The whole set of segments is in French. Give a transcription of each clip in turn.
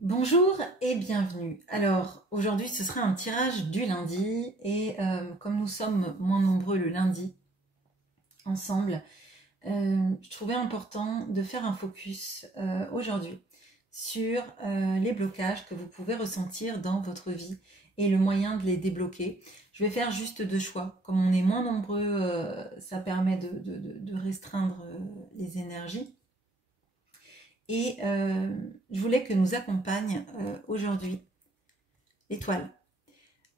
Bonjour et bienvenue. Alors aujourd'hui ce sera un tirage du lundi et comme nous sommes moins nombreux le lundi ensemble, je trouvais important de faire un focus aujourd'hui sur les blocages que vous pouvez ressentir dans votre vie et le moyen de les débloquer. Je vais faire juste deux choix. Comme on est moins nombreux, ça permet de restreindre les énergies. Et je voulais que nous accompagne aujourd'hui l'étoile.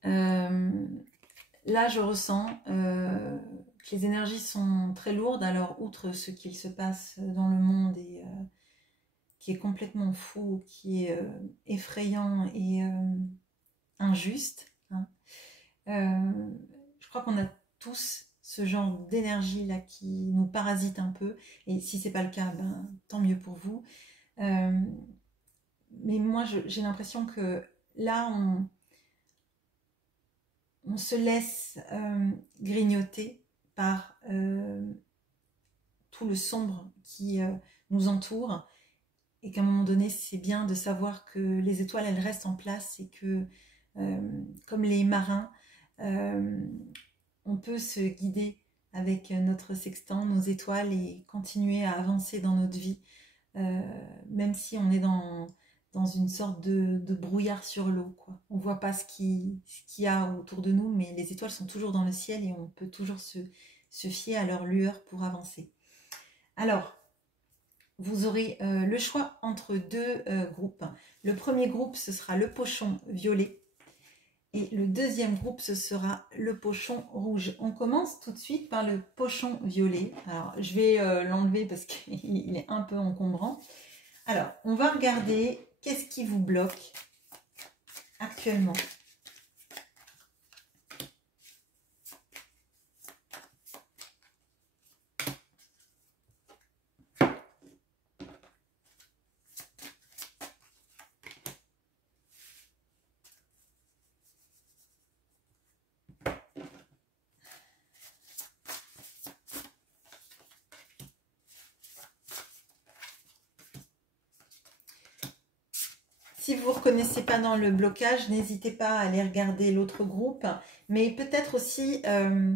Là, je ressens que les énergies sont très lourdes. Alors, outre ce qu'il se passe dans le monde et qui est complètement fou, qui est effrayant et injuste, hein, je crois qu'on a tous ce genre d'énergie là qui nous parasite un peu. Et si c'est pas le cas, ben, tant mieux pour vous. Mais moi, j'ai l'impression que là, on se laisse grignoter par tout le sombre qui nous entoure et qu'à un moment donné, c'est bien de savoir que les étoiles, elles restent en place et que, comme les marins, on peut se guider avec notre sextant, nos étoiles et continuer à avancer dans notre vie, même si on est dans une sorte de brouillard sur l'eau, quoi. On ne voit pas ce qu'il y a autour de nous, mais les étoiles sont toujours dans le ciel et on peut toujours se fier à leur lueur pour avancer. Alors, vous aurez le choix entre deux groupes. Le premier groupe, ce sera le pochon violet. Et le deuxième groupe, ce sera le pochon rouge. On commence tout de suite par le pochon violet. Alors, je vais l'enlever parce qu'il est un peu encombrant. Alors, on va regarder qu'est-ce qui vous bloque actuellement. Si vous ne vous reconnaissez pas dans le blocage, n'hésitez pas à aller regarder l'autre groupe. Mais peut-être aussi,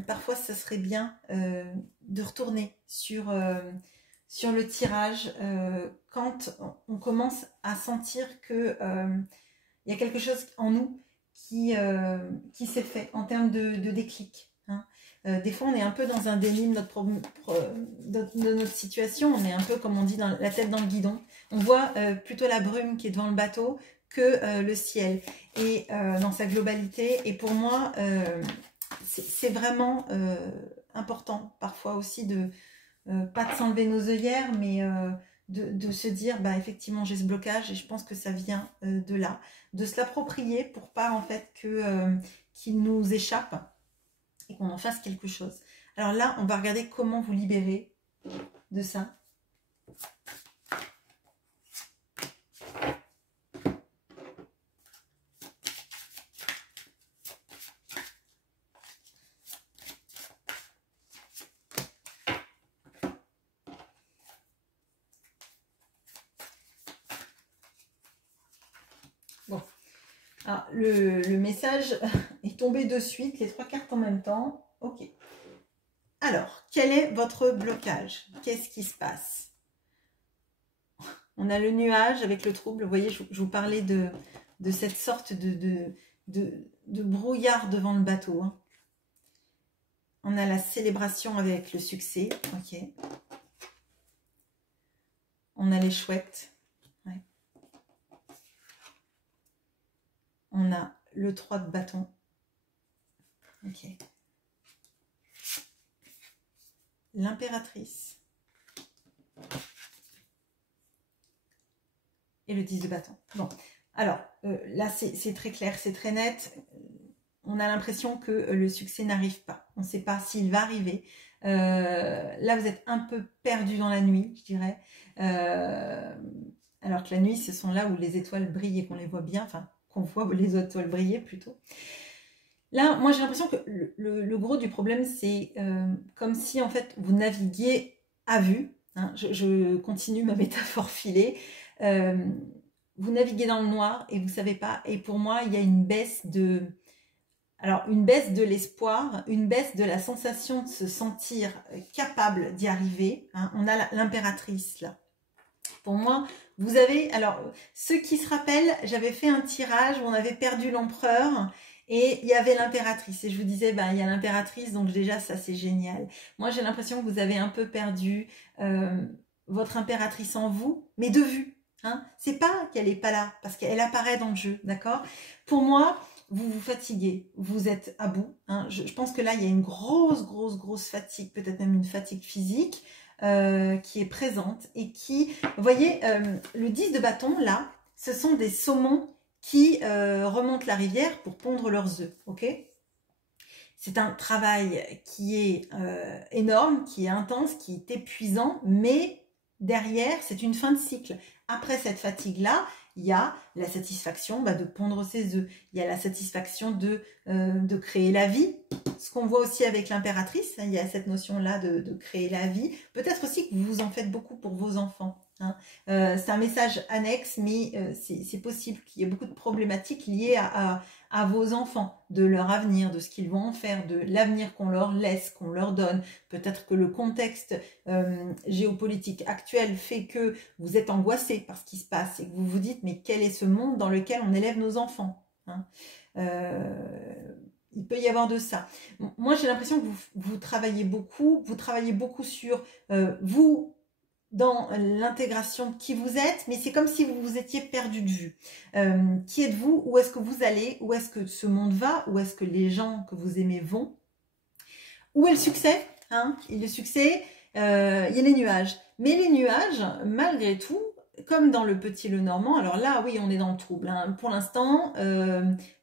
parfois, ça serait bien de retourner sur le tirage quand on commence à sentir que y a quelque chose en nous qui s'est fait en termes de déclic. Hein. Des fois, on est un peu dans un déni de notre situation. On est un peu, comme on dit, la tête dans le guidon. On voit plutôt la brume qui est devant le bateau que le ciel et dans sa globalité. Et pour moi, c'est vraiment important parfois aussi de pas de s'enlever nos œillères, mais de se dire, bah, effectivement, j'ai ce blocage et je pense que ça vient de là. De se l'approprier pour pas, en fait, qu'il nous échappe et qu'on en fasse quelque chose. Alors là, on va regarder comment vous libérer de ça. Bon, alors, le message est tombé de suite, les trois cartes en même temps. Ok. Alors, quel est votre blocage? Qu'est-ce qui se passe? On a le nuage avec le trouble. Vous voyez, je vous parlais de cette sorte de brouillard devant le bateau. Hein. On a la célébration avec le succès. Ok. On a les chouettes. Ouais. On a le 3 de bâton. Ok. L'impératrice. Et le 10 de bâton. Bon. Alors, là, c'est très clair, c'est très net. On a l'impression que le succès n'arrive pas. On ne sait pas s'il va arriver. Là, vous êtes un peu perdu dans la nuit, je dirais. Alors que la nuit, ce sont là où les étoiles brillent et qu'on les voit bien. Enfin, qu'on voit les étoiles briller plutôt. Là, moi, j'ai l'impression que le gros du problème, c'est comme si, en fait, vous naviguiez à vue. Hein, je continue ma métaphore filée. vous naviguez dans le noir et vous savez pas. Et pour moi, il y a une baisse de... Alors, une baisse de l'espoir, une baisse de la sensation de se sentir capable d'y arriver. Hein. On a l'impératrice, là. Pour moi, vous avez... Alors, ceux qui se rappellent, j'avais fait un tirage où on avait perdu l'empereur et il y avait l'impératrice. Et je vous disais, ben, il y a l'impératrice, donc déjà, ça, c'est génial. Moi, j'ai l'impression que vous avez un peu perdu votre impératrice en vous, mais de vue. Hein. C'est pas qu'elle n'est pas là, parce qu'elle apparaît dans le jeu, d'accord? Pour moi, vous vous fatiguez, vous êtes à bout. Hein. Je pense que là, il y a une grosse fatigue, peut-être même une fatigue physique, qui est présente et qui, vous voyez, le 10 de bâton, là, ce sont des saumons qui remontent la rivière pour pondre leurs œufs, ok? C'est un travail qui est énorme, qui est intense, qui est épuisant, mais derrière, c'est une fin de cycle. Après cette fatigue-là, il y a la satisfaction de pondre ses œufs. Il y a la satisfaction de créer la vie. Ce qu'on voit aussi avec l'impératrice, hein, il y a cette notion-là de créer la vie. Peut-être aussi que vous en faites beaucoup pour vos enfants. Hein. C'est un message annexe, mais c'est possible qu'il y ait beaucoup de problématiques liées à vos enfants, de leur avenir, de ce qu'ils vont en faire, de l'avenir qu'on leur laisse, qu'on leur donne. Peut-être que le contexte géopolitique actuel fait que vous êtes angoissé par ce qui se passe et que vous vous dites mais quel est ce monde dans lequel on élève nos enfants, hein. Il peut y avoir de ça. Moi, j'ai l'impression que vous travaillez beaucoup sur vous, dans l'intégration de qui vous êtes, mais c'est comme si vous vous étiez perdu de vue. Qui êtes-vous? Où est-ce que vous allez? Où est-ce que ce monde va? Où est-ce que les gens que vous aimez vont? Où est le succès, hein? Et le succès, il y a les nuages. Mais les nuages, malgré tout, comme dans le Petit Lenormand, alors là, oui, on est dans le trouble. Hein. Pour l'instant,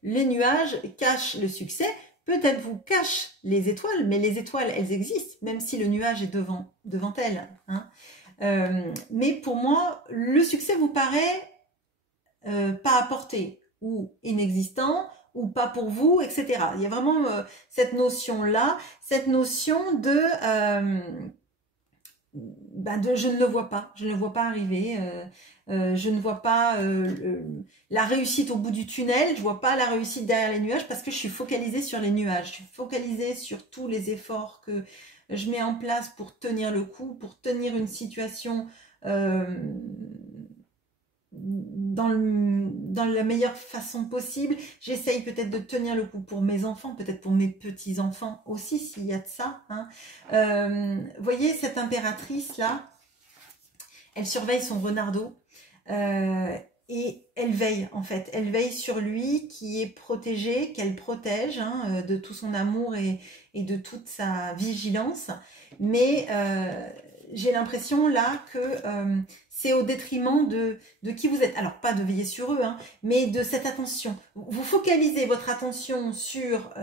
les nuages cachent le succès. Peut-être vous cachent les étoiles, mais les étoiles, elles existent, même si le nuage est devant elles. Hein. Mais pour moi, le succès vous paraît pas à portée, ou inexistant, ou pas pour vous, etc. Il y a vraiment cette notion-là, cette notion de je ne le vois pas, je ne le vois pas arriver, je ne vois pas la réussite au bout du tunnel, je vois pas la réussite derrière les nuages parce que je suis focalisée sur les nuages, je suis focalisée sur tous les efforts que je mets en place pour tenir le coup, pour tenir une situation dans la meilleure façon possible. J'essaye peut-être de tenir le coup pour mes enfants, peut-être pour mes petits-enfants aussi, s'il y a de ça. Hein. Voyez, cette impératrice-là, elle surveille son renardeau et elle veille, en fait. Elle veille sur lui qui est protégé, qu'elle protège hein, de tout son amour et de toute sa vigilance. Mais j'ai l'impression là que c'est au détriment de qui vous êtes. Alors, pas de veiller sur eux, hein, mais de cette attention. Vous focalisez votre attention sur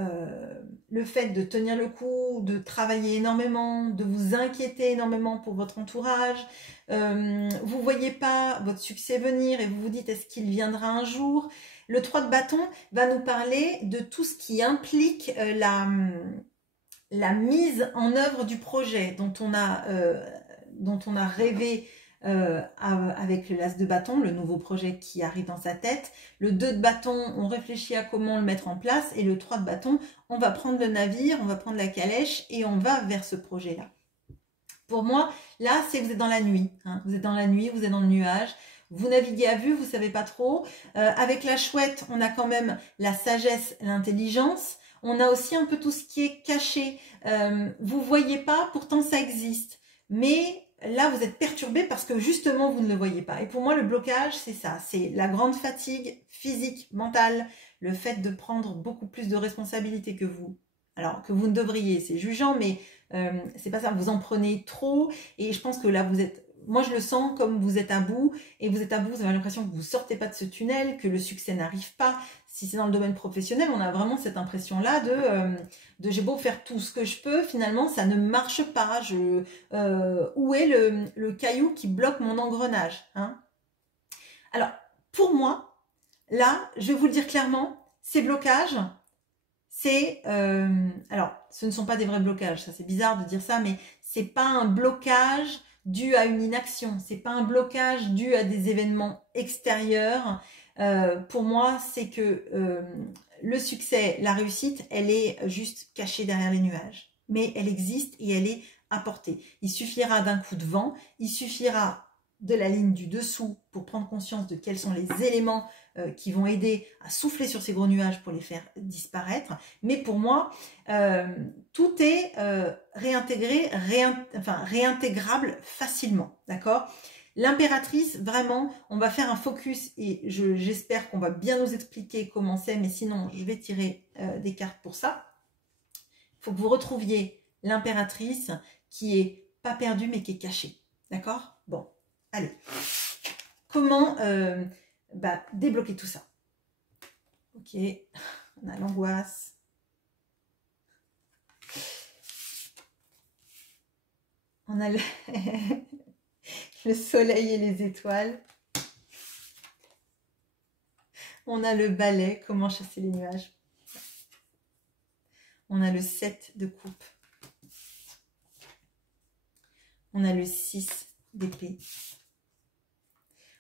le fait de tenir le coup, de travailler énormément, de vous inquiéter énormément pour votre entourage. Vous ne voyez pas votre succès venir et vous vous dites est-ce qu'il viendra un jour? Le 3 de bâton va nous parler de tout ce qui implique la mise en œuvre du projet dont on a rêvé avec le l'as de bâton, le nouveau projet qui arrive dans sa tête. Le 2 de bâton, on réfléchit à comment le mettre en place. Et le 3 de bâton, on va prendre le navire, on va prendre la calèche et on va vers ce projet-là. Pour moi, là, c'est que vous êtes dans la nuit. Hein. Vous êtes dans la nuit, vous êtes dans le nuage. Vous naviguez à vue, vous ne savez pas trop. Avec la chouette, on a quand même la sagesse, l'intelligence. On a aussi un peu tout ce qui est caché. Vous ne voyez pas, pourtant ça existe. Mais là, vous êtes perturbé parce que justement, vous ne le voyez pas. Et pour moi, le blocage, c'est ça. C'est la grande fatigue physique, mentale, le fait de prendre beaucoup plus de responsabilités que vous. Alors, que vous ne devriez, c'est jugeant, mais c'est pas ça. Vous en prenez trop. Et je pense que là, vous êtes... Moi, je le sens comme vous êtes à bout. Et vous êtes à bout, vous avez l'impression que vous ne sortez pas de ce tunnel, que le succès n'arrive pas. Si c'est dans le domaine professionnel, on a vraiment cette impression-là de j'ai beau faire tout ce que je peux, finalement, ça ne marche pas. Où est le caillou qui bloque mon engrenage, hein? Alors, pour moi, là, je vais vous le dire clairement, ces blocages, c'est... alors, ce ne sont pas des vrais blocages, ça c'est bizarre de dire ça, mais c'est pas un blocage dû à une inaction, c'est pas un blocage dû à des événements extérieurs. Pour moi, c'est que le succès, la réussite, elle est juste cachée derrière les nuages. Mais elle existe et elle est à portée. Il suffira d'un coup de vent, il suffira de la ligne du dessous pour prendre conscience de quels sont les éléments qui vont aider à souffler sur ces gros nuages pour les faire disparaître. Mais pour moi, tout est réintégrable facilement, d'accord? L'impératrice, vraiment, on va faire un focus et j'espère qu'on va bien nous expliquer comment c'est, mais sinon, je vais tirer des cartes pour ça. Il faut que vous retrouviez l'impératrice qui est pas perdue, mais qui est cachée, d'accord? Bon, allez. Comment débloquer tout ça? Ok, on a l'angoisse. On a le soleil et les étoiles. On a le balai, comment chasser les nuages. On a le 7 de coupe. On a le 6 d'épée.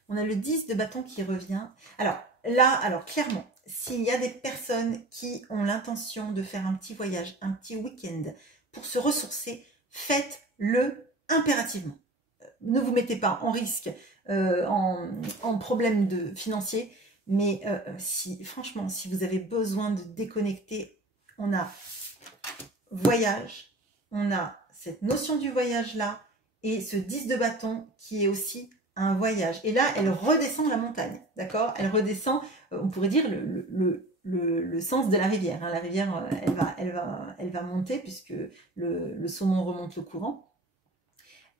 On a le 10 de bâton qui revient. Alors là, clairement, s'il y a des personnes qui ont l'intention de faire un petit voyage, un petit week-end pour se ressourcer, faites-le impérativement. Ne vous mettez pas en risque, en problème financier, mais franchement, si vous avez besoin de déconnecter, on a voyage, on a cette notion du voyage là, et ce 10 de bâton qui est aussi un voyage. Et là, elle redescend la montagne, d'accord? Elle redescend, on pourrait dire, le sens de la rivière. Hein. La rivière, elle va monter puisque le saumon remonte le courant.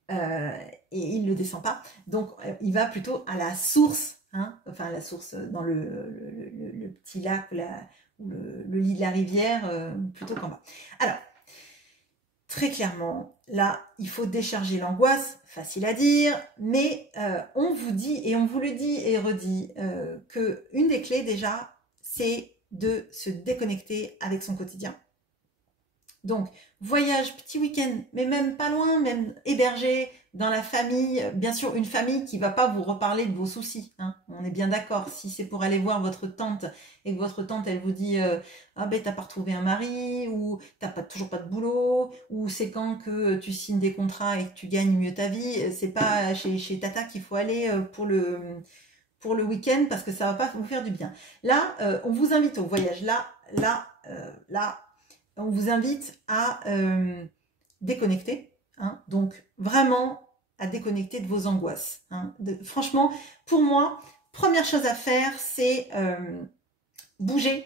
Et il ne le descend pas. Donc, il va plutôt à la source, hein, enfin la source dans le petit lac ou le lit de la rivière, plutôt qu'en bas. Alors, très clairement, là, il faut décharger l'angoisse, facile à dire, mais on vous dit, et on vous le dit et redit, qu'une des clés déjà, c'est de se déconnecter avec son quotidien. Donc, voyage, petit week-end, mais même pas loin, même hébergé dans la famille, bien sûr une famille qui va pas vous reparler de vos soucis, hein. On est bien d'accord, si c'est pour aller voir votre tante et que votre tante elle vous dit ah ben t'as pas retrouvé un mari, ou t'as toujours pas de boulot, ou c'est quand que tu signes des contrats et que tu gagnes mieux ta vie, c'est pas chez Tata qu'il faut aller pour le week-end parce que ça va pas vous faire du bien. Là, on vous invite au voyage, là, on vous invite à déconnecter, hein, donc vraiment à déconnecter de vos angoisses. Hein, franchement, pour moi, première chose à faire, c'est bouger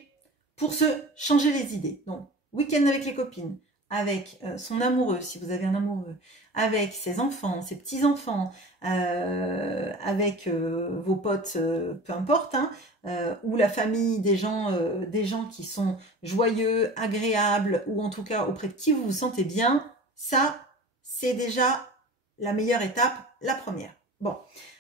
pour se changer les idées. Donc, week-end avec les copines, avec son amoureux, si vous avez un amoureux, avec ses enfants, ses petits-enfants, avec vos potes, peu importe, hein, ou la famille, des gens qui sont joyeux, agréables, ou en tout cas auprès de qui vous vous sentez bien, ça, c'est déjà la meilleure étape, la première. Bon,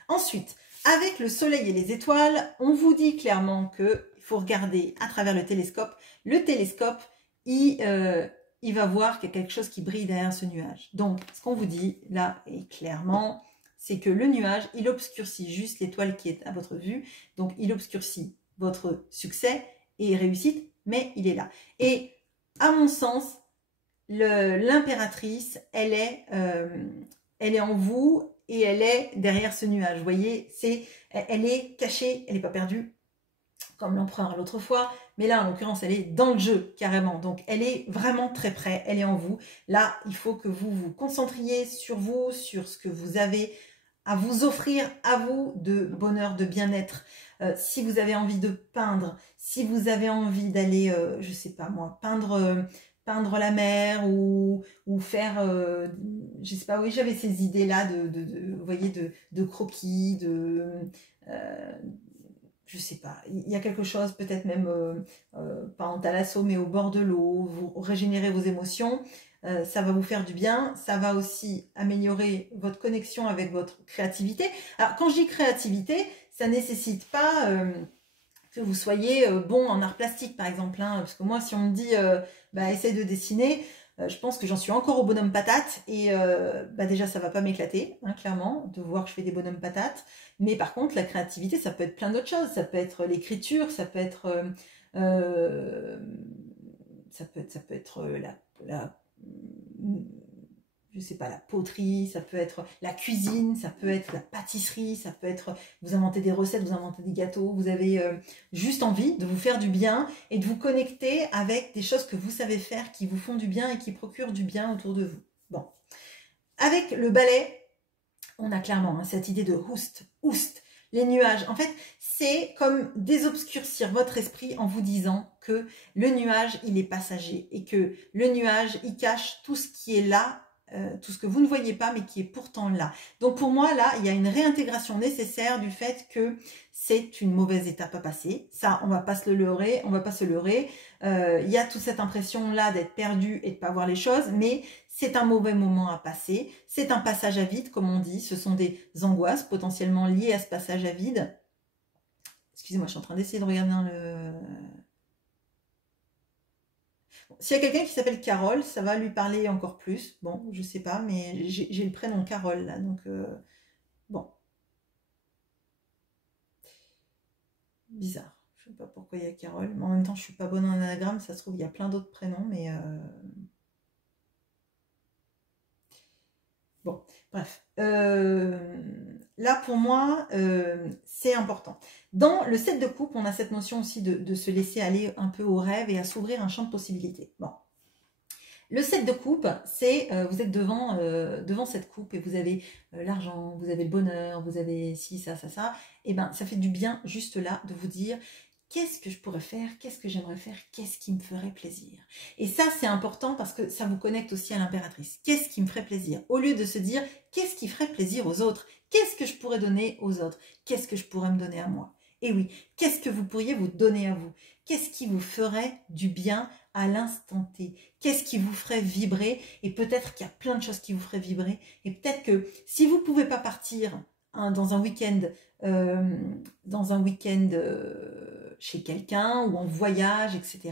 ensuite, avec le soleil et les étoiles, on vous dit clairement qu'il faut regarder à travers le télescope. Le télescope, il va voir qu'il y a quelque chose qui brille derrière ce nuage. Donc, ce qu'on vous dit là, et clairement, c'est que le nuage, il obscurcit juste l'étoile qui est à votre vue. Donc, il obscurcit votre succès et réussite, mais il est là. Et à mon sens, l'impératrice, elle est en vous et elle est derrière ce nuage. Vous voyez, elle est cachée, elle n'est pas perdue, comme l'empereur l'autre fois, mais là, en l'occurrence, elle est dans le jeu, carrément. Donc, elle est vraiment très près, elle est en vous. Là, il faut que vous vous concentriez sur vous, sur ce que vous avez à vous offrir, à vous, de bonheur, de bien-être. Si vous avez envie de peindre, si vous avez envie d'aller, je sais pas moi, peindre la mer ou faire, je sais pas, oui, j'avais ces idées-là vous voyez, de croquis, je sais pas, il y a quelque chose, peut-être même pas en thalasso, mais au bord de l'eau, vous régénérez vos émotions, ça va vous faire du bien, ça va aussi améliorer votre connexion avec votre créativité. Alors, quand je dis créativité, ça nécessite pas que vous soyez bon en art plastique, par exemple, hein, parce que moi, si on me dit, essaye de dessiner, Je pense que j'en suis encore au bonhomme patate et bah déjà ça va pas m'éclater, hein, clairement, de voir que je fais des bonhommes patates. Mais par contre, la créativité, ça peut être plein d'autres choses. Ça peut être l'écriture, ça peut être euh, ça peut être je sais pas, la poterie, ça peut être la cuisine, ça peut être la pâtisserie, ça peut être vous inventez des recettes, vous inventez des gâteaux, vous avez juste envie de vous faire du bien et de vous connecter avec des choses que vous savez faire, qui vous font du bien et qui procurent du bien autour de vous. Bon, avec le balai, on a clairement hein, cette idée de oust, les nuages. En fait, c'est comme désobscurcir votre esprit en vous disant que le nuage, il est passager et que le nuage, il cache tout ce qui est là, tout ce que vous ne voyez pas, mais qui est pourtant là. Donc pour moi, là, il y a une réintégration nécessaire du fait que c'est une mauvaise étape à passer. Ça, on va pas se le leurrer, on va pas se leurrer. Il y a toute cette impression-là d'être perdu et de pas voir les choses, mais c'est un mauvais moment à passer. C'est un passage à vide, comme on dit. Ce sont des angoisses potentiellement liées à ce passage à vide. Excusez-moi, je suis en train d'essayer de regarder dans le... S'il y a quelqu'un qui s'appelle Carole, ça va lui parler encore plus. Bon, je sais pas, mais j'ai le prénom Carole là, donc bon. Bizarre. Je sais pas pourquoi il y a Carole, mais en même temps, je suis pas bonne en anagramme. Ça se trouve, il y a plein d'autres prénoms, mais bon, bref. Là, pour moi, c'est important. Dans le 7 de coupe, on a cette notion aussi de se laisser aller un peu au rêve et à s'ouvrir un champ de possibilités. Bon. Le 7 de coupe, c'est vous êtes devant cette coupe et vous avez l'argent, vous avez le bonheur, vous avez ci, ça, ça, ça. Et ben, ça fait du bien juste là de vous dire qu'est-ce que je pourrais faire, qu'est-ce que j'aimerais faire, qu'est-ce qui me ferait plaisir. Et ça, c'est important parce que ça vous connecte aussi à l'impératrice. Qu'est-ce qui me ferait plaisir? Au lieu de se dire qu'est-ce qui ferait plaisir aux autres? Qu'est-ce que je pourrais donner aux autres? Qu'est-ce que je pourrais me donner à moi? Et oui, qu'est-ce que vous pourriez vous donner à vous? Qu'est-ce qui vous ferait du bien à l'instant T? Qu'est-ce qui vous ferait vibrer? Et peut-être qu'il y a plein de choses qui vous feraient vibrer. Et peut-être que si vous ne pouvez pas partir hein, dans un week-end chez quelqu'un ou en voyage, etc.,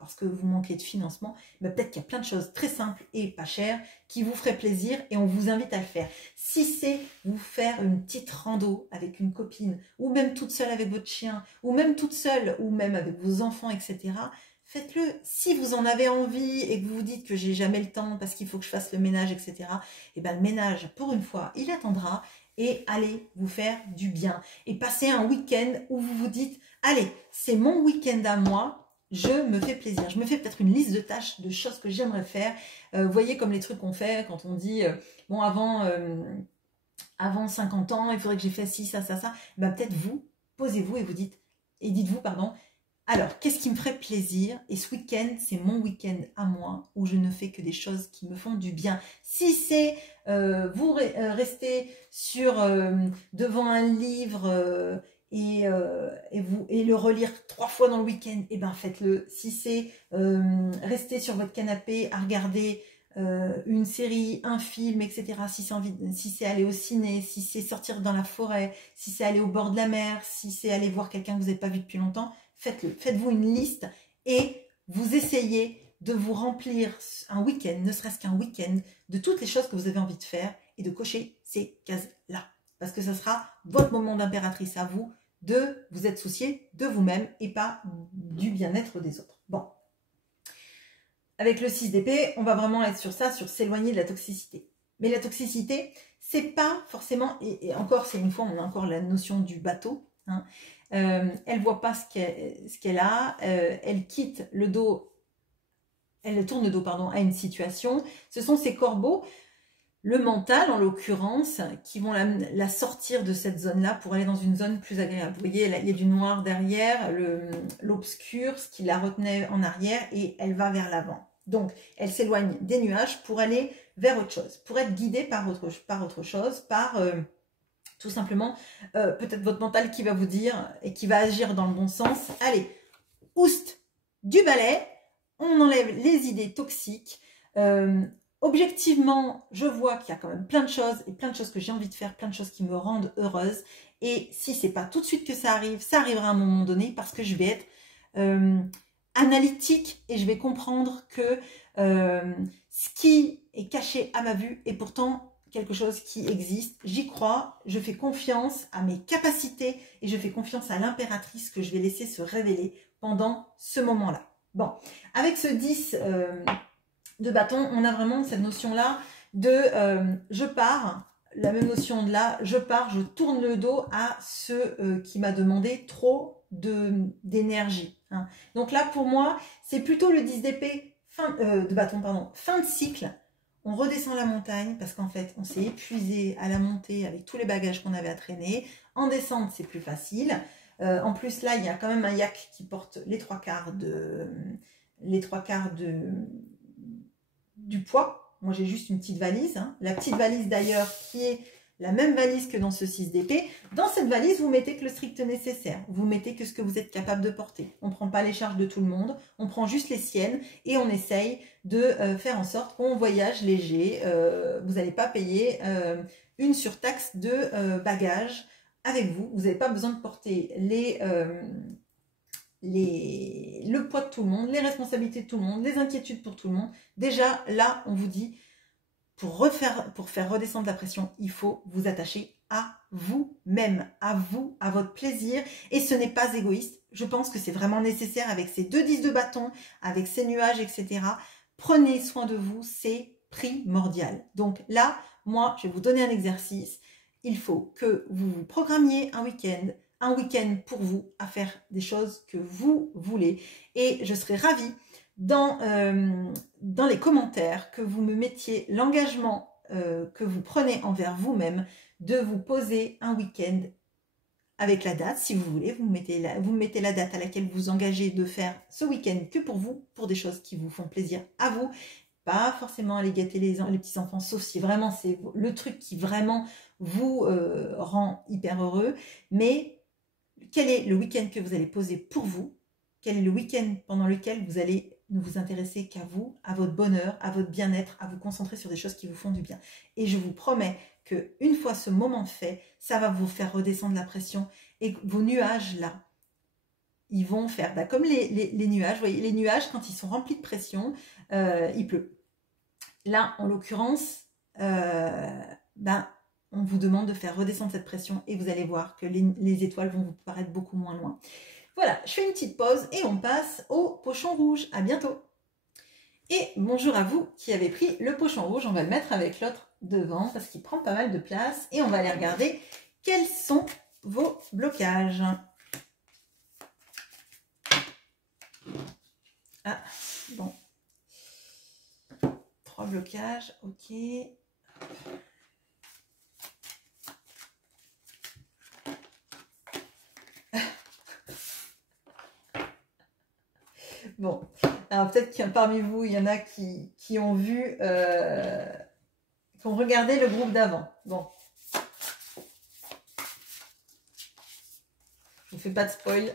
parce que vous manquez de financement, ben peut-être qu'il y a plein de choses très simples et pas chères qui vous feraient plaisir et on vous invite à le faire. Si c'est vous faire une petite rando avec une copine ou même toute seule avec votre chien ou même toute seule ou même avec vos enfants, etc., faites-le. Si vous en avez envie et que vous vous dites que j'ai jamais le temps parce qu'il faut que je fasse le ménage, etc., et ben le ménage, pour une fois, il attendra et allez vous faire du bien. Et passez un week-end où vous vous dites, allez, c'est mon week-end à moi, je me fais plaisir. Je me fais peut-être une liste de tâches, de choses que j'aimerais faire. Vous voyez comme les trucs qu'on fait quand on dit, bon, avant 50 ans, il faudrait que j'ai fait ci, ça, ça, ça. Ben, peut-être vous, posez-vous et vous dites, et dites-vous, pardon, alors, qu'est-ce qui me ferait plaisir? Et ce week-end, c'est mon week-end à moi, où je ne fais que des choses qui me font du bien. Si c'est vous rester devant un livre et le relire 3 fois dans le week-end, eh ben faites-le. Si c'est rester sur votre canapé à regarder une série, un film, etc. Si c'est aller au ciné, si c'est sortir dans la forêt, si c'est aller au bord de la mer, si c'est aller voir quelqu'un que vous n'avez pas vu depuis longtemps, faites-le. Faites-vous une liste et vous essayez de vous remplir un week-end, ne serait-ce qu'un week-end, de toutes les choses que vous avez envie de faire et de cocher ces cases-là. Parce que ce sera votre moment d'impératrice à vous, de vous être soucié de vous-même et pas du bien-être des autres. Bon. Avec le 6 d'épée, on va vraiment être sur ça, sur s'éloigner de la toxicité. Mais la toxicité, c'est pas forcément, et encore, c'est une fois, on a encore la notion du bateau, hein. Elle voit pas ce qu'elle a, elle quitte le dos, elle tourne le dos, pardon, à une situation. Ce sont ces corbeaux, le mental en l'occurrence, qui vont la sortir de cette zone-là pour aller dans une zone plus agréable. Vous voyez, là, il y a du noir derrière, l'obscur, ce qui la retenait en arrière, et elle va vers l'avant. Donc, elle s'éloigne des nuages pour aller vers autre chose, pour être guidée par autre chose, par tout simplement peut-être votre mental qui va vous dire et qui va agir dans le bon sens. Allez, oust du balai, on enlève les idées toxiques. Objectivement, je vois qu'il y a quand même plein de choses et plein de choses que j'ai envie de faire, plein de choses qui me rendent heureuse. Et si c'est pas tout de suite que ça arrivera à un moment donné parce que je vais être analytique et je vais comprendre que ce qui est caché à ma vue est pourtant quelque chose qui existe. J'y crois, je fais confiance à mes capacités et je fais confiance à l'impératrice que je vais laisser se révéler pendant ce moment-là. Bon, avec ce 10 de bâton, on a vraiment cette notion-là de je pars, la même notion de là, je pars, je tourne le dos à ce qui m'a demandé trop d'énergie. Hein. Donc là, pour moi, c'est plutôt le 10 d'épée, de bâton, pardon, fin de cycle. On redescend la montagne parce qu'en fait, on s'est épuisé à la montée avec tous les bagages qu'on avait à traîner. En descente, c'est plus facile. En plus, là, il y a quand même un yak qui porte les trois quarts du poids. Moi, j'ai juste une petite valise. Hein. La petite valise, d'ailleurs, qui est la même valise que dans ce 6 d'épée. Dans cette valise, vous mettez que le strict nécessaire. Vous mettez que ce que vous êtes capable de porter. On ne prend pas les charges de tout le monde. On prend juste les siennes et on essaye de faire en sorte qu'on voyage léger. Vous n'allez pas payer une surtaxe de bagages avec vous. Vous n'avez pas besoin de porter le poids de tout le monde, les responsabilités de tout le monde, les inquiétudes pour tout le monde. Déjà, là, on vous dit, pour faire redescendre la pression, il faut vous attacher à vous-même, à vous, à votre plaisir. Et ce n'est pas égoïste. Je pense que c'est vraiment nécessaire avec ces 2 10 de bâton, avec ces nuages, etc. Prenez soin de vous, c'est primordial. Donc là, moi, je vais vous donner un exercice. Il faut que vous vous programmiez un week-end pour vous à faire des choses que vous voulez. Et je serai ravie dans les commentaires que vous me mettiez l'engagement que vous prenez envers vous-même de vous poser un week-end avec la date, si vous voulez, vous mettez la date à laquelle vous vous engagez de faire ce week-end que pour vous, pour des choses qui vous font plaisir à vous, pas forcément aller gâter les petits-enfants, sauf si vraiment c'est le truc qui vraiment vous rend hyper heureux, mais quel est le week-end que vous allez poser pour vous? Quel est le week-end pendant lequel vous allez ne vous intéresser qu'à vous, à votre bonheur, à votre bien-être, à vous concentrer sur des choses qui vous font du bien. Et je vous promets qu'une fois ce moment fait, ça va vous faire redescendre la pression et vos nuages là, ils vont faire comme les nuages. Vous voyez, les nuages, quand ils sont remplis de pression, il pleut. Là, en l'occurrence, on vous demande de faire redescendre cette pression et vous allez voir que les étoiles vont vous paraître beaucoup moins loin. Voilà, je fais une petite pause et on passe au pochon rouge. À bientôt. Et bonjour à vous qui avez pris le pochon rouge. On va le mettre avec l'autre devant parce qu'il prend pas mal de place. Et on va aller regarder quels sont vos blocages. Ah, bon. 3 blocages, ok. Bon, alors peut-être que parmi vous, il y en a qui ont vu, qui ont regardé le groupe d'avant. Bon. Je vous fais pas de spoil.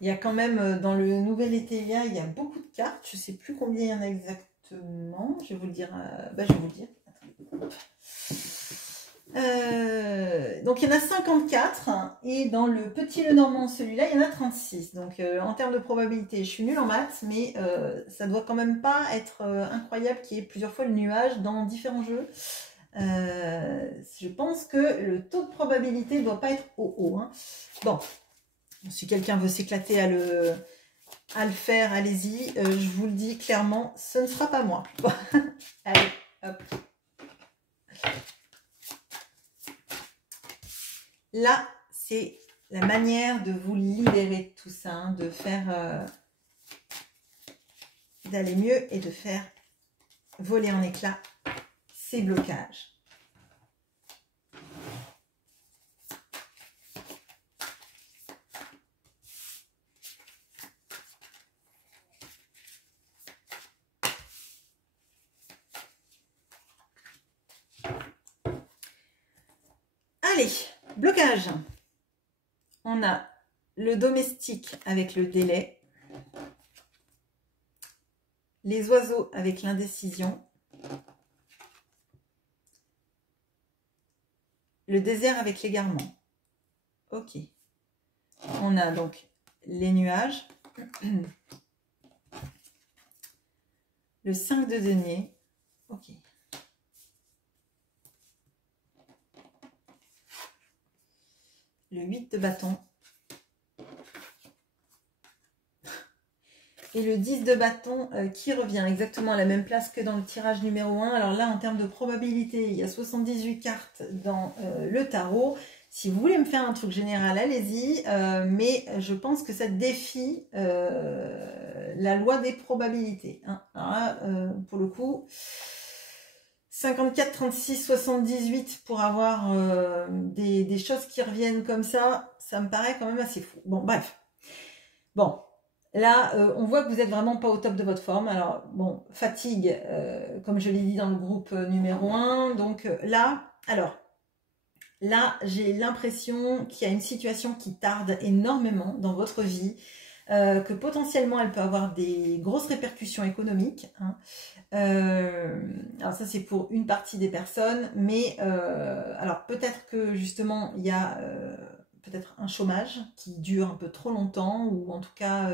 Il y a quand même, dans le nouvel Etelia, il y a beaucoup de cartes. Je ne sais plus combien il y en a exactement. Je vais vous le dire. Je vais vous le dire. Donc il y en a 54 et dans le petit Lenormand, celui-là, il y en a 36. Donc en termes de probabilité, je suis nulle en maths, mais ça doit quand même pas être incroyable qu'il y ait plusieurs fois le nuage dans différents jeux. Je pense que le taux de probabilité ne doit pas être haut. Hein. Bon, si quelqu'un veut s'éclater à le faire, allez-y. Je vous le dis clairement, ce ne sera pas moi. Bon. Allez, hop. Là, c'est la manière de vous libérer de tout ça, hein, de faire, d'aller mieux et de faire voler en éclats ces blocages. Allez, blocage. On a le domestique avec le délai, les oiseaux avec l'indécision, le désert avec l'égarement. Ok. On a donc les nuages, le 5 de denier, ok. Le 8 de bâton. Et le 10 de bâton qui revient exactement à la même place que dans le tirage numéro 1. Alors là, en termes de probabilité, il y a 78 cartes dans le tarot. Si vous voulez me faire un truc général, allez-y. Mais je pense que ça défie la loi des probabilités. Hein. Alors là, pour le coup, 54, 36, 78 pour avoir des choses qui reviennent comme ça me paraît quand même assez fou. Bon, bref. Bon. Là, on voit que vous n'êtes vraiment pas au top de votre forme. Alors, bon, fatigue, comme je l'ai dit dans le groupe numéro 1. Donc là, j'ai l'impression qu'il y a une situation qui tarde énormément dans votre vie, que potentiellement, elle peut avoir des grosses répercussions économiques. Hein. Alors ça, c'est pour une partie des personnes. Mais, alors peut-être que justement, il y a... peut-être un chômage qui dure un peu trop longtemps, ou en tout cas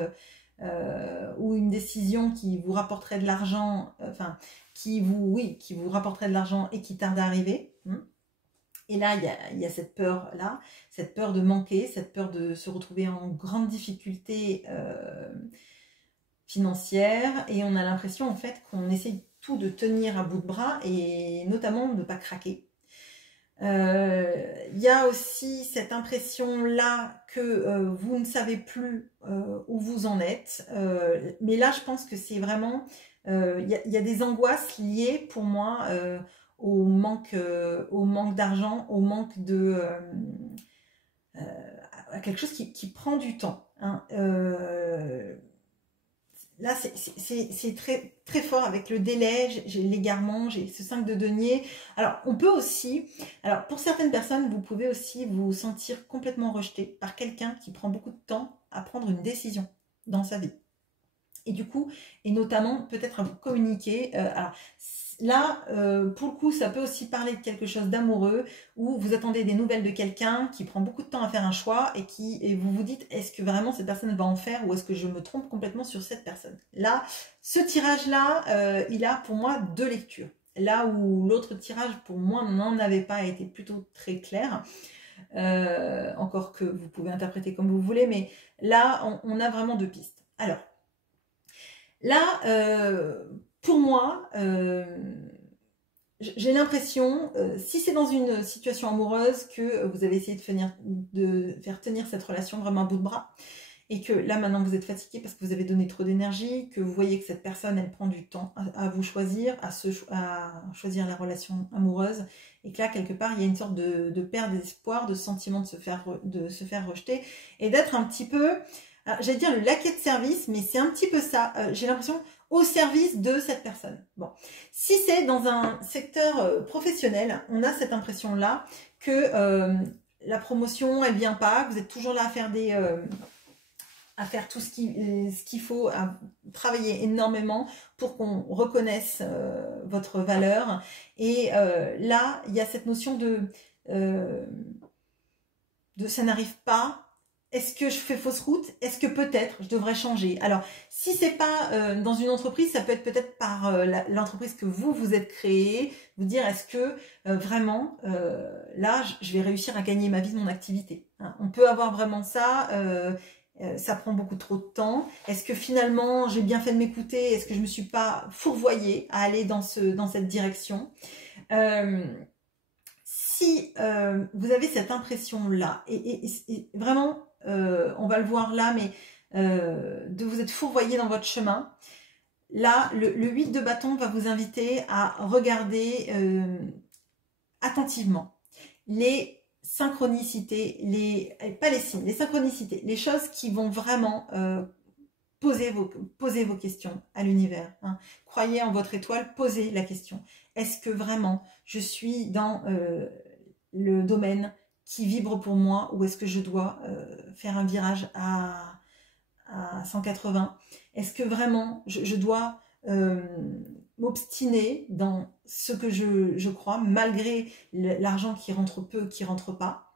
ou une décision qui vous rapporterait de l'argent, enfin qui vous rapporterait de l'argent et qui tarde à arriver. Et là, il y a cette peur-là, cette peur de manquer, cette peur de se retrouver en grande difficulté financière, et on a l'impression en fait qu'on essaye tout de tenir à bout de bras, et notamment de ne pas craquer. Il y a aussi cette impression-là que vous ne savez plus où vous en êtes. Mais là, je pense que c'est vraiment... Il y a des angoisses liées pour moi au manque d'argent, au manque de... à quelque chose qui prend du temps. Hein. Là, c'est très, très fort avec le délai, j'ai l'égarement, j'ai ce 5 de denier. Alors, on peut aussi... Alors, pour certaines personnes, vous pouvez aussi vous sentir complètement rejeté par quelqu'un qui prend beaucoup de temps à prendre une décision dans sa vie. Et du coup, et notamment peut-être à vous communiquer. Alors, là, pour le coup, ça peut aussi parler de quelque chose d'amoureux, où vous attendez des nouvelles de quelqu'un qui prend beaucoup de temps à faire un choix, et vous vous dites, est-ce que vraiment cette personne va en faire, ou est-ce que je me trompe complètement sur cette personne? Là, ce tirage-là, il a pour moi deux lectures. Là où l'autre tirage, pour moi, n'en avait pas été plutôt très clair. Encore que vous pouvez interpréter comme vous voulez, mais là, on a vraiment deux pistes. Alors, là, pour moi, j'ai l'impression, si c'est dans une situation amoureuse, que vous avez essayé de faire tenir cette relation vraiment à bout de bras, et que là maintenant vous êtes fatigué parce que vous avez donné trop d'énergie, que vous voyez que cette personne, elle prend du temps à vous choisir, à choisir la relation amoureuse, et que là quelque part il y a une sorte de perte d'espoir, de sentiment de se faire rejeter, et d'être un petit peu... j'allais dire le laquais de service, mais c'est un petit peu ça. J'ai l'impression au service de cette personne. Bon, si c'est dans un secteur professionnel, on a cette impression-là que la promotion, elle vient pas, que vous êtes toujours là à faire tout ce qu'il faut, à travailler énormément pour qu'on reconnaisse votre valeur. Et là, il y a cette notion de ça n'arrive pas. Est-ce que je fais fausse route? Est-ce que peut-être je devrais changer? Alors, si c'est pas dans une entreprise, ça peut être peut-être par l'entreprise que vous êtes créée, vous dire est-ce que vraiment, là, je vais réussir à gagner ma vie de mon activité. Hein. On peut avoir vraiment ça, ça prend beaucoup trop de temps. Est-ce que finalement, j'ai bien fait de m'écouter? Est-ce que je me suis pas fourvoyée à aller dans cette direction? Si vous avez cette impression-là, et vraiment, on va le voir là, mais de vous être fourvoyé dans votre chemin, là, le 8 de bâton va vous inviter à regarder attentivement les synchronicités, pas les signes, les synchronicités, les choses qui vont vraiment poser vos questions à l'univers. Hein. Croyez en votre étoile, posez la question. Est-ce que vraiment je suis dans le domaine qui vibre pour moi, ou est-ce que je dois faire un virage à 180? Est-ce que vraiment je dois m'obstiner dans ce que je crois, malgré l'argent qui rentre peu, qui rentre pas?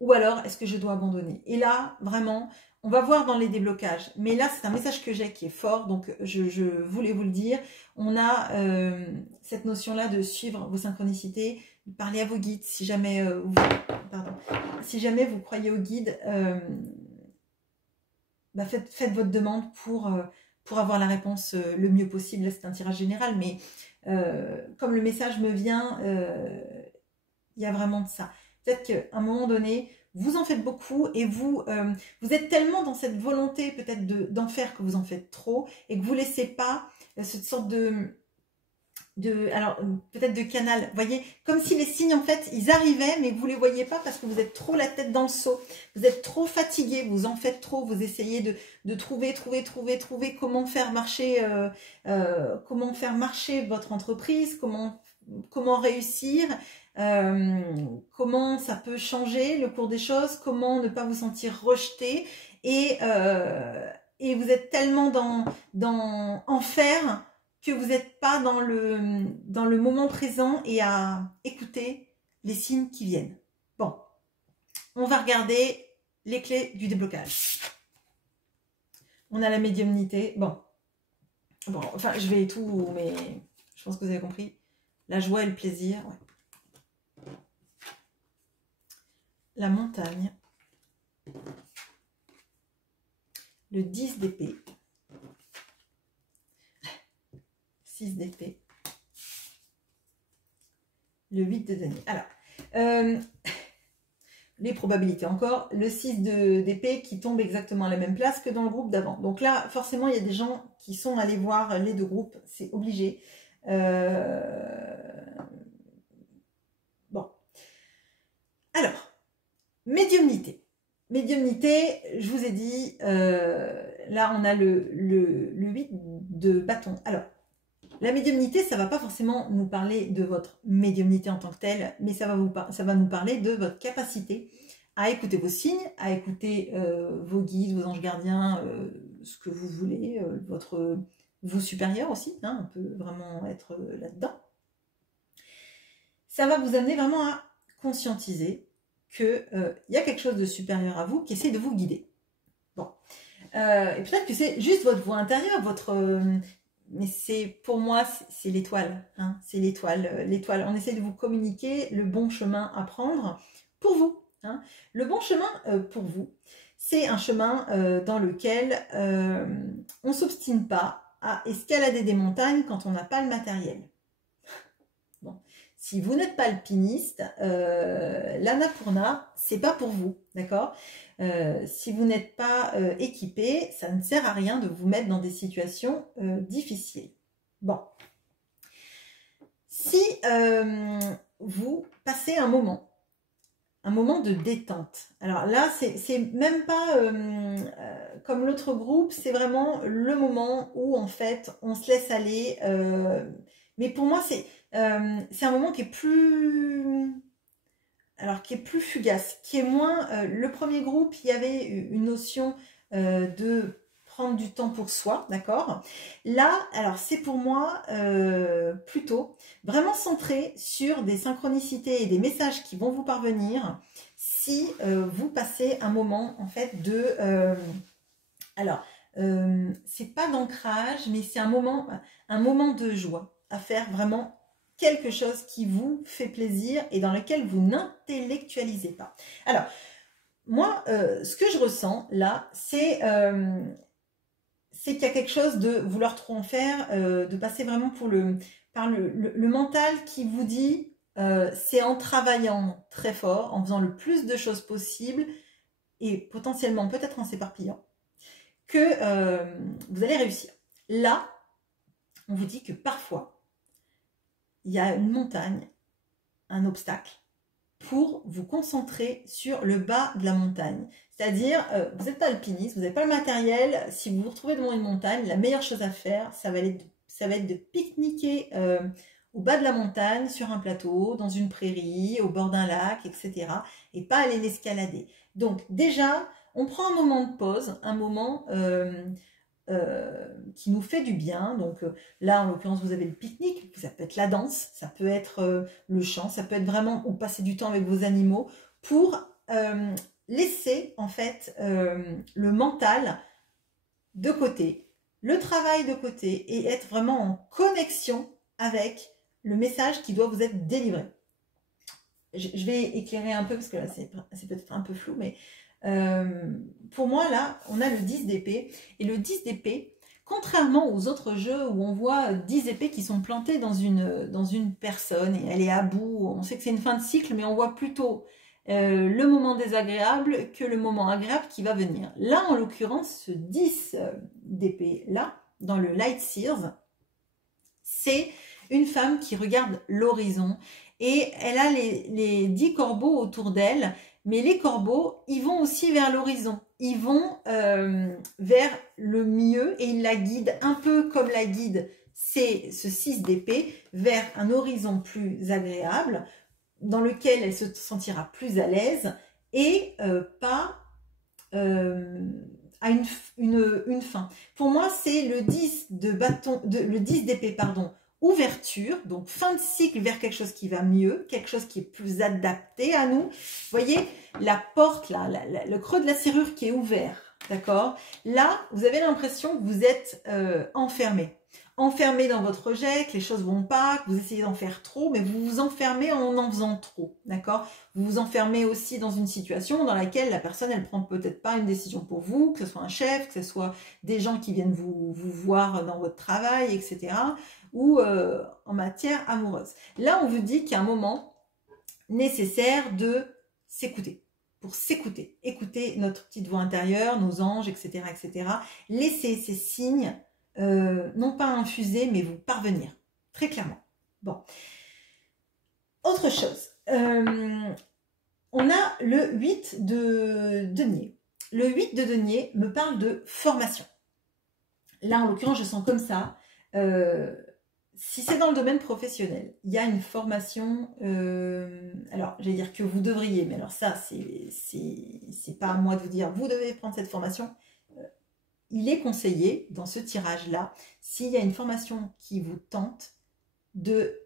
ou alors est-ce que je dois abandonner? Et là, vraiment, on va voir dans les déblocages. Mais là, c'est un message que j'ai qui est fort, donc je voulais vous le dire. On a cette notion-là de suivre vos synchronicités, de parler à vos guides. Si jamais, si jamais vous croyez aux guides, bah faites votre demande pour avoir la réponse le mieux possible. Là, c'est un tirage général, mais comme le message me vient, il y a vraiment de ça. Peut-être qu'à un moment donné, vous en faites beaucoup et vous êtes tellement dans cette volonté peut-être d'en faire que vous en faites trop et que vous ne laissez pas cette sorte alors peut-être de canal, vous voyez, comme si les signes en fait ils arrivaient mais que vous ne les voyez pas parce que vous êtes trop la tête dans le seau, vous êtes trop fatigué, vous en faites trop, vous essayez de trouver comment faire marcher votre entreprise, comment réussir, comment ça peut changer le cours des choses, comment ne pas vous sentir rejeté et vous êtes tellement dans en faire que vous n'êtes pas dans le moment présent et à écouter les signes qui viennent. Bon, on va regarder les clés du déblocage. On a la médiumnité. Bon, enfin, je vais tout, mais je pense que vous avez compris. La joie et le plaisir. Ouais. La montagne. Le 10 d'épée. 6 d'épée. Le 8 de denier. Alors, les probabilités encore. Le 6 d'épée qui tombe exactement à la même place que dans le groupe d'avant. Donc là, forcément, il y a des gens qui sont allés voir les deux groupes. C'est obligé. Bon. Alors, médiumnité. Médiumnité, je vous ai dit, là, on a le 8 de bâton. Alors, la médiumnité, ça ne va pas forcément nous parler de votre médiumnité en tant que telle, mais ça va nous parler de votre capacité à écouter vos signes, à écouter vos guides, vos anges gardiens, ce que vous voulez, vos supérieurs aussi, hein, on peut vraiment être là-dedans. Ça va vous amener vraiment à conscientiser qu'il y a quelque chose de supérieur à vous qui essaie de vous guider. Bon. Et peut-être que c'est juste votre voix intérieure, mais c'est pour moi, c'est l'étoile. Hein, c'est l'étoile. L'étoile. On essaie de vous communiquer le bon chemin à prendre pour vous. Hein. Le bon chemin pour vous, c'est un chemin dans lequel on ne s'obstine pas à escalader des montagnes quand on n'a pas le matériel. Bon. Si vous n'êtes pas alpiniste, l'Annapurna, c'est pas pour vous, d'accord? Si vous n'êtes pas équipé, ça ne sert à rien de vous mettre dans des situations difficiles. Bon. Si vous passez un moment de détente, alors là, c'est même pas comme l'autre groupe, c'est vraiment le moment où en fait, on se laisse aller. Mais pour moi, c'est un moment qui est plus... Alors, qui est plus fugace, qui est moins... le premier groupe, il y avait une notion de prendre du temps pour soi, d'accord? Là, alors c'est pour moi plutôt vraiment centré sur des synchronicités et des messages qui vont vous parvenir si vous passez un moment, en fait, de... c'est pas d'ancrage, mais c'est un moment de joie à faire vraiment quelque chose qui vous fait plaisir et dans lequel vous n'intellectualisez pas. Alors, moi, ce que je ressens là, c'est qu'il y a quelque chose de vouloir trop en faire, de passer vraiment par le mental qui vous dit, c'est en travaillant très fort, en faisant le plus de choses possible et potentiellement peut-être en s'éparpillant, que vous allez réussir. Là, on vous dit que parfois, il y a une montagne, un obstacle, pour vous concentrer sur le bas de la montagne. C'est-à-dire, vous n'êtes pas alpiniste, vous n'avez pas le matériel, si vous vous retrouvez devant une montagne, la meilleure chose à faire, ça va être de pique-niquer au bas de la montagne, sur un plateau, dans une prairie, au bord d'un lac, etc. Et pas aller l'escalader. Donc déjà, on prend un moment de pause, un moment... qui nous fait du bien. Donc là, en l'occurrence, vous avez le pique-nique, ça peut être la danse, ça peut être le chant, ça peut être vraiment ou passer du temps avec vos animaux pour laisser en fait le mental de côté, le travail de côté et être vraiment en connexion avec le message qui doit vous être délivré. Je vais éclairer un peu parce que là c'est peut-être un peu flou, mais pour moi là on a le 10 d'épée et le 10 d'épée, contrairement aux autres jeux où on voit 10 épées qui sont plantées dans une personne et elle est à bout, on sait que c'est une fin de cycle, mais on voit plutôt le moment désagréable que le moment agréable qui va venir. Là en l'occurrence ce 10 d'épée là dans le Light Seers, c'est une femme qui regarde l'horizon et elle a les 10 corbeaux autour d'elle, mais les corbeaux, ils vont aussi vers l'horizon, ils vont vers le mieux et ils la guident un peu comme la guide, c'est ce 6 d'épée, vers un horizon plus agréable, dans lequel elle se sentira plus à l'aise et pas à une fin. Pour moi, c'est le 10 de bâton, le 10 d'épée, pardon, ouverture, donc fin de cycle vers quelque chose qui va mieux, quelque chose qui est plus adapté à nous. Vous voyez, la porte, là, le creux de la serrure qui est ouvert, d'accord? Là, vous avez l'impression que vous êtes enfermé. Enfermé dans votre rejet, que les choses vont pas, que vous essayez d'en faire trop, mais vous vous enfermez en faisant trop, d'accord? Vous vous enfermez aussi dans une situation dans laquelle la personne, elle prend peut-être pas une décision pour vous, que ce soit un chef, que ce soit des gens qui viennent vous voir dans votre travail, etc. ou en matière amoureuse. Là, on vous dit qu'il y a un moment nécessaire de s'écouter. Pour s'écouter, écouter notre petite voix intérieure, nos anges, etc., etc. Laissez ces signes non pas infuser, mais vous parvenir, très clairement. Bon. Autre chose, on a le 8 de denier. Le 8 de denier me parle de formation. Là, en l'occurrence, je sens comme ça. Si c'est dans le domaine professionnel, il y a une formation, alors j'allais dire que vous devriez, mais alors ça, c'est pas à moi de vous dire, vous devez prendre cette formation. Il est conseillé, dans ce tirage-là, s'il y a une formation qui vous tente, de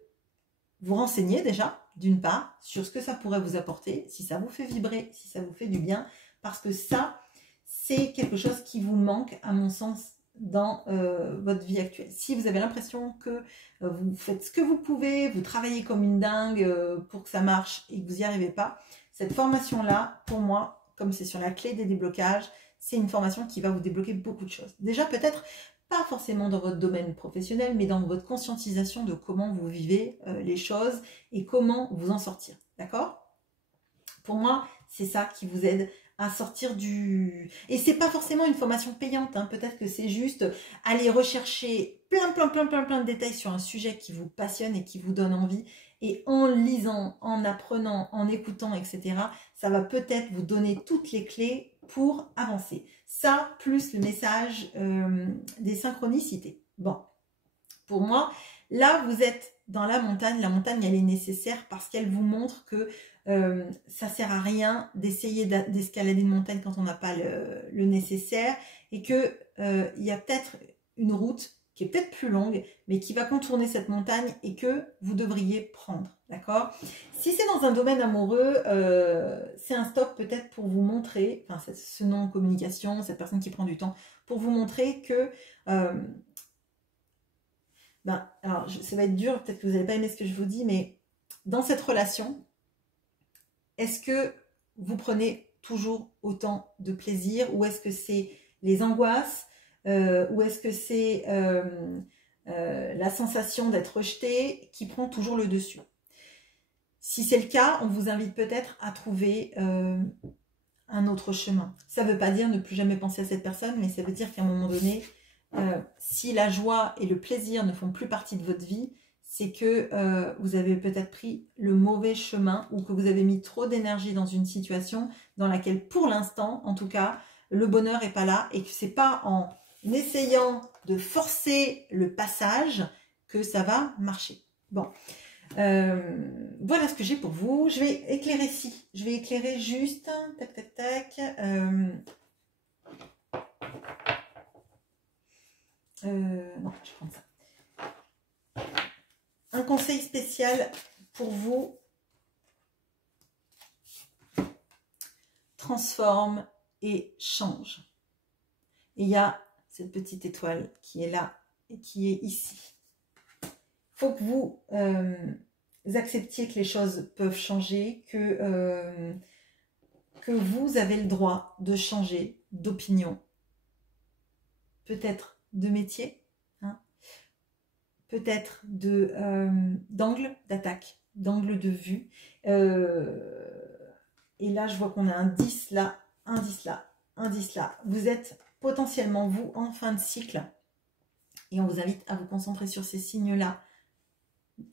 vous renseigner déjà, d'une part, sur ce que ça pourrait vous apporter, si ça vous fait vibrer, si ça vous fait du bien, parce que ça, c'est quelque chose qui vous manque, à mon sens, dans votre vie actuelle. Si vous avez l'impression que vous faites ce que vous pouvez, vous travaillez comme une dingue pour que ça marche et que vous n'y arrivez pas, cette formation-là, pour moi, comme c'est sur la clé des déblocages, c'est une formation qui va vous débloquer beaucoup de choses. Déjà, peut-être pas forcément dans votre domaine professionnel, mais dans votre conscientisation de comment vous vivez les choses et comment vous en sortir. D'accord? Pour moi, c'est ça qui vous aide à sortir du... Et c'est pas forcément une formation payante, hein. Peut-être que c'est juste aller rechercher plein de détails sur un sujet qui vous passionne et qui vous donne envie. Et en lisant, en apprenant, en écoutant, etc., ça va peut-être vous donner toutes les clés pour avancer. Ça, plus le message des synchronicités. Bon, pour moi, là, vous êtes dans la montagne, elle est nécessaire parce qu'elle vous montre que ça sert à rien d'essayer d'escalader une montagne quand on n'a pas le nécessaire et que il y a peut-être une route qui est peut-être plus longue, mais qui va contourner cette montagne et que vous devriez prendre, d'accord? Si c'est dans un domaine amoureux, c'est un stop peut-être pour vous montrer, enfin ce non-communication, cette personne qui prend du temps, pour vous montrer que alors, ça va être dur, peut-être que vous n'allez pas aimer ce que je vous dis, mais dans cette relation, est-ce que vous prenez toujours autant de plaisir ou est-ce que c'est les angoisses ou est-ce que c'est la sensation d'être rejeté qui prend toujours le dessus? Si c'est le cas, on vous invite peut-être à trouver un autre chemin. Ça ne veut pas dire ne plus jamais penser à cette personne, mais ça veut dire qu'à un moment donné, si la joie et le plaisir ne font plus partie de votre vie, c'est que vous avez peut-être pris le mauvais chemin ou que vous avez mis trop d'énergie dans une situation dans laquelle, pour l'instant, en tout cas, le bonheur n'est pas là et que c'est pas en essayant de forcer le passage que ça va marcher. Bon, voilà ce que j'ai pour vous. Je vais éclairer ici. Je vais éclairer juste, tac, tac, tac. Non, je vais prendre ça. Un conseil spécial pour vous. transforme et change. Et il y a cette petite étoile qui est là et qui est ici. Il faut que vous acceptiez que les choses peuvent changer, que vous avez le droit de changer d'opinion, peut-être de métier, hein, peut-être d'angle d'attaque, d'angle de vue. Et là, je vois qu'on a un 10 là, un 10 là, un 10 là. Vous êtes potentiellement, vous, en fin de cycle. Et on vous invite à vous concentrer sur ces signes-là.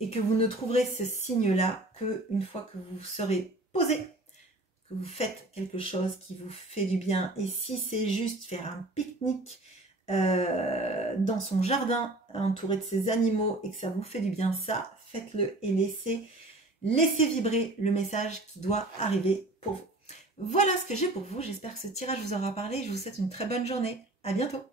Et que vous ne trouverez ce signe-là qu'une fois que vous serez posé, que vous faites quelque chose qui vous fait du bien. Et si c'est juste faire un pique-nique dans son jardin, entouré de ses animaux, et que ça vous fait du bien, ça, faites-le et laissez vibrer le message qui doit arriver pour vous. Voilà ce que j'ai pour vous. J'espère que ce tirage vous aura parlé. Je vous souhaite une très bonne journée. À bientôt.